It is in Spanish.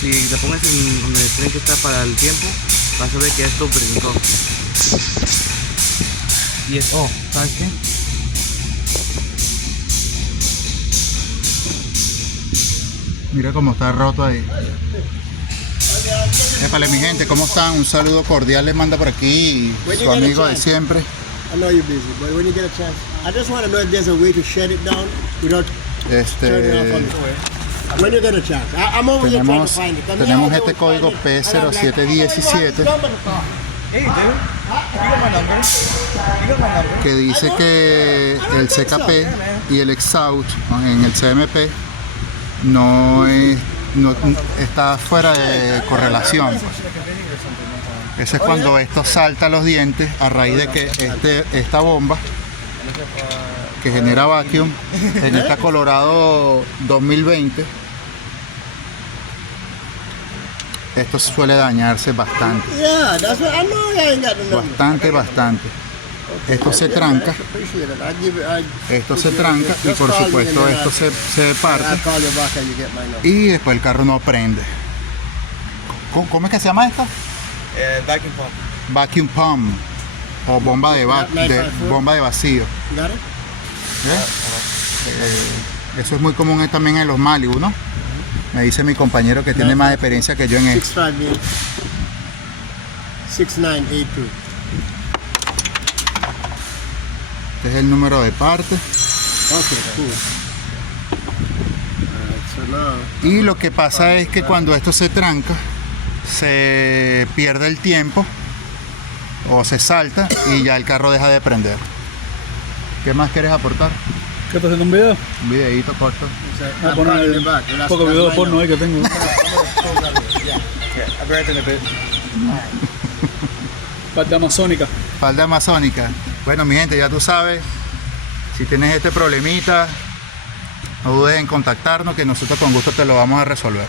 si te pones en donde tienen que estar para el tiempo, vas a ver que esto brincó. Y es, ¿sabes qué? Mira cómo está roto ahí. Épale, mi gente, ¿cómo están? Un saludo cordial les manda por aquí su amigo de siempre. I know you're busy, but when you get a chance, I just want to know if there's a way to shut it down without turning it off on the way. When you get a chance. I'm over here trying to find it. Tenemos este código P0717 que dice que el CKP y el exhaust en el CMP no está fuera de correlación. Eso es cuando esto salta los dientes a raíz de que esta bomba que genera vacuum en esta Colorado 2020, esto suele dañarse bastante. Bastante. Esto se tranca y por supuesto esto se parte y después el carro no prende. ¿Cómo es que se llama esta? Vacuum pump. Vacuum pump o bomba de vacío. Eso es muy común también en los Malibu, ¿no? Me dice mi compañero que tiene más experiencia que yo en esto. 6982. Este es el número de parte. Okay, cool. Y lo que pasa es que cuando esto se tranca, se pierde el tiempo o se salta y ya el carro deja de prender. ¿Qué más quieres aportar? ¿Qué estás haciendo un video? Un videito corto. Voy a poner un poco de video porno ahí que tengo. Falda amazónica. Falda amazónica. Bueno, mi gente, ya tú sabes, si tienes este problemita, no dudes en contactarnos que nosotros con gusto te lo vamos a resolver.